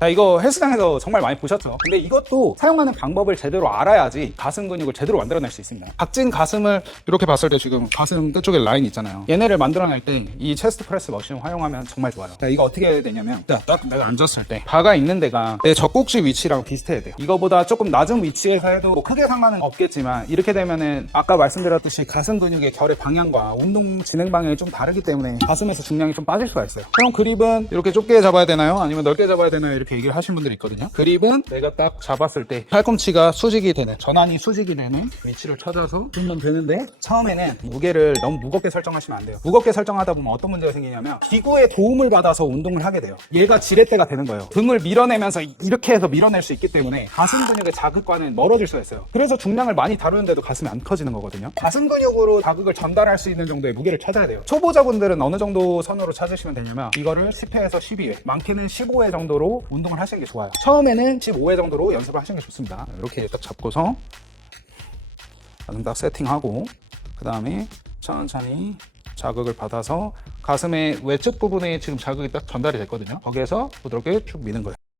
자, 이거 헬스장에서 정말 많이 보셨죠? 근데 이것도 사용하는 방법을 제대로 알아야지 가슴 근육을 제대로 만들어낼 수 있습니다. 각진 가슴을 이렇게 봤을 때 지금 가슴 끝쪽에 라인 있잖아요. 얘네를 만들어낼 때 이 체스트 프레스 머신을 활용하면 정말 좋아요. 자, 이거 어떻게 해야 되냐면 자, 딱 내가 앉았을 때 바가 있는 데가 내 젖꼭지 위치랑 비슷해야 돼요. 이거보다 조금 낮은 위치에서 해도 뭐 크게 상관은 없겠지만 이렇게 되면은 아까 말씀드렸듯이 가슴 근육의 결의 방향과 운동 진행 방향이 좀 다르기 때문에 가슴에서 중량이 좀 빠질 수가 있어요. 그럼 그립은 이렇게 좁게 잡아야 되나요? 아니면 넓게 잡아야 되나요? 이렇게 얘기를 하시는 분들이 있거든요. 그립은 내가 딱 잡았을 때 팔꿈치가 수직이 되는 전환이 수직이 되는 위치를 찾아서 주면 되는데 처음에는 무게를 너무 무겁게 설정하시면 안 돼요. 무겁게 설정하다 보면 어떤 문제가 생기냐면 기구의 도움을 받아서 운동을 하게 돼요. 얘가 지렛대가 되는 거예요. 등을 밀어내면서 이렇게 해서 밀어낼 수 있기 때문에 가슴 근육의 자극과는 멀어질 수가 있어요. 그래서 중량을 많이 다루는데도 가슴이 안 커지는 거거든요. 가슴 근육으로 자극을 전달할 수 있는 정도의 무게를 찾아야 돼요. 초보자분들은 어느 정도 선으로 찾으시면 되냐면 이거를 10회에서 12회, 많게는 15회 정도로 운동을 하시는 게 좋아요. 처음에는 15회 정도로 연습을 하시는 게 좋습니다. 이렇게 딱 잡고서 가슴 딱 세팅하고 그 다음에 천천히 자극을 받아서 가슴의 외측 부분에 지금 자극이 딱 전달이 됐거든요. 거기에서 부드럽게 쭉 미는 거예요.